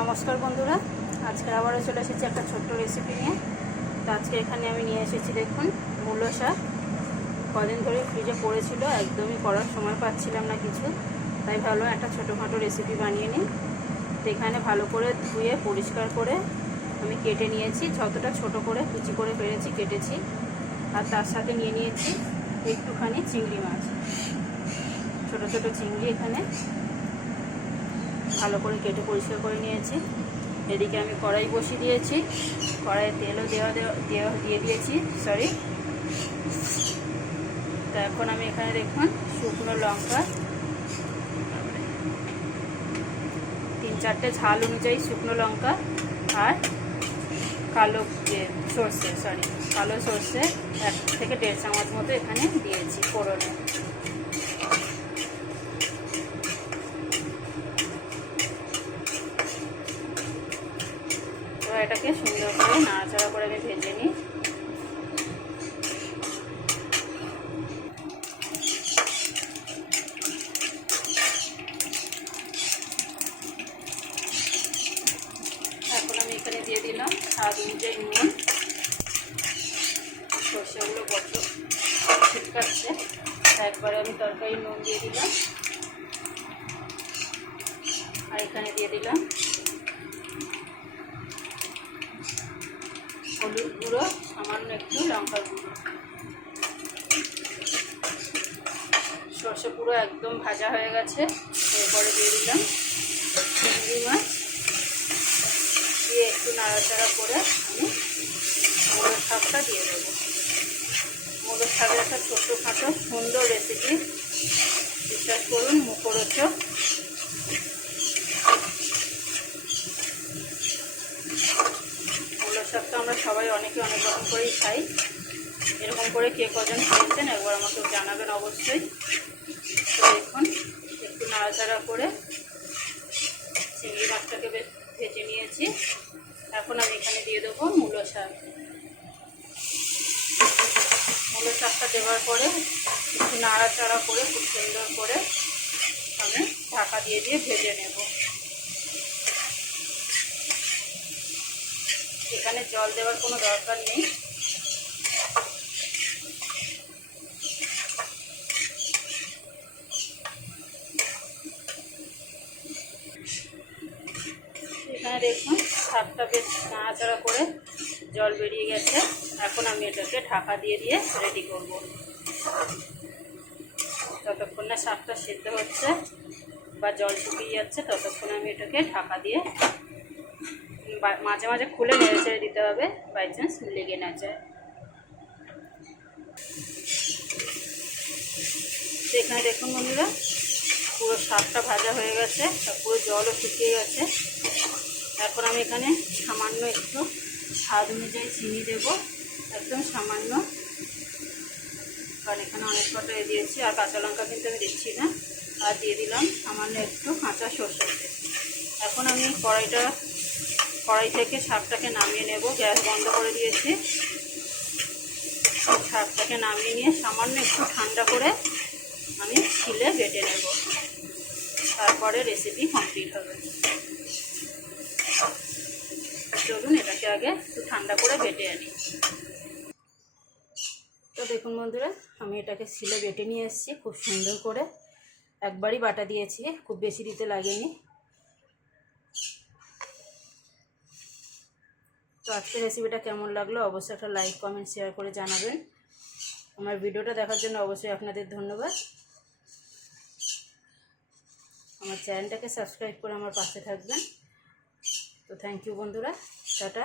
নমস্কার বন্ধুরা, আজকে আবারও চলে এসেছি একটা ছোট্ট রেসিপি নিয়ে। তো আজকে এখানে আমি নিয়ে এসেছি, দেখুন, মূলো শাক। কদিন ধরে ফ্রিজে পড়েছিল, একদমই করার সময় পাচ্ছিলাম না কিছু, তাই ভাবলাম একটা ছোটোখাটো রেসিপি বানিয়ে নিই। তো এখানে ভালো করে ধুয়ে পরিষ্কার করে আমি কেটে নিয়েছি, যতটা ছোট করে কুচি করে পেরেছি কেটেছি। আর তার সাথে নিয়ে নিয়েছি একটুখানি চিংড়ি মাছ, ছোট ছোট চিংড়ি এখানে ভালো করে কেটে পরিষ্কার করে নিয়েছি। এদিকে আমি কড়াই বসিয়ে দিয়েছি, কড়াইয়ে তেলও দিয়ে দিয়েছি। তো এখন আমি এখানে দেখুন শুকনো লঙ্কা, 3-4টে ঝাল অনুযায়ী শুকনো লঙ্কা, আর কালো সর্ষে 1 থেকে 1.5 চামচ মতো এখানে দিয়েছি ফোড়নে। এটাকে সুন্দর করে নাড়াচাড়া করে আমি ভেজে নিই। এখন আমি এখানে দিয়ে দিলাম স্বাদ অনুযায়ী নুন। সর্ষেগুলো বড্ড ছিটকাচ্ছে, একবারে আমি তরকারি নুন দিয়ে দিলাম। আর এখানে দিয়ে দিলাম হলুদ গুঁড়ো, সামান্য একটু লঙ্কার গুঁড়ো। সর্ষে পুরো একদম ভাজা হয়ে গেছে। এরপরে দিয়ে দিলাম চিংড়ি মাছ, দিয়ে একটু নাড়াচাড়া করে আমি মূলো শাকটা দিয়ে দেবো। মূলো শাকের একটা ছোট্টখাটো সুন্দর রেসিপি, বিশ্বাস করুন মুখরোচক। মূলো শাকটা আমরা সবাই অনেকে অনেক রকম করেই খাই। এরকম করে কে কজন খেয়েছেন একবার আমাকে জানাবেন অবশ্যই। তো দেখুন একটু নাড়াচাড়া করে চিংড়ি মাছটাকে বেশ ভেজে নিয়েছি। এখন আমি এখানে দিয়ে দেবো মূলো শাক। মূলো শাকটা দেওয়ার পরে একটু নাড়াচাড়া করে খুব সুন্দর করে আমি ঢাকা দিয়ে ভেজে নেব। এখানে জল দেওয়ার কোনো দরকার নেই। এখানে দেখুন শাকটা বেশ নাড়াচাড়া করে জল বেরিয়ে গেছে। এখন আমি এটাকে ঢাকা দিয়ে রেডি করব। যতক্ষণ না শাকটা সেদ্ধ হচ্ছে বা জল শুকিয়ে যাচ্ছে, ততক্ষণ আমি এটাকে ঢাকা দিয়ে মাঝে মাঝে খুলে নেড়ে ছেড়ে দিতে হবে, বাই চান্স লেগে না যায়। তো এখানে দেখুন বন্ধুরা, পুরো শাকটা ভাজা হয়ে গেছে, পুরো জলও শুকিয়ে গেছে। এখন আমি এখানে সামান্য একটু স্বাদ অনুযায়ী চিনি দেবো, একদম সামান্য, কারণ এখানে অনেক কটা দিয়েছি। আর কাঁচা লঙ্কা কিন্তু আমি দিচ্ছি না। আর দিয়ে দিলাম সামান্য একটু কাঁচা সর্ষের তেল। এখন আমি কড়াই থেকে শাকটাকে নামিয়ে নেব। গ্যাস বন্ধ করে দিয়েছি। শাকটাকে নামিয়ে নিয়ে সামান্য একটু ঠান্ডা করে আমি শিলে বেটে নেব, তারপরে রেসিপি কমপ্লিট হবে। চলুন এটাকে আগে একটু ঠান্ডা করে বেটে আনি। তো দেখুন বন্ধুরা, আমি এটাকে শিলে বেটে নিয়ে এসেছি খুব সুন্দর করে। একবারই বাটা দিয়েছি, খুব বেশি দিতে লাগেনি। তো আজকের রেসিপিটা কেমন লাগলো অবশ্যই একটা লাইক, কমেন্ট, শেয়ার করে জানাবেন। আমার ভিডিওটা দেখার জন্য অবশ্যই আপনাদের ধন্যবাদ। আমার চ্যানেলটাকে সাবস্ক্রাইব করে আমার পাশে থাকবেন। তো থ্যাংক ইউ বন্ধুরা, টাটা।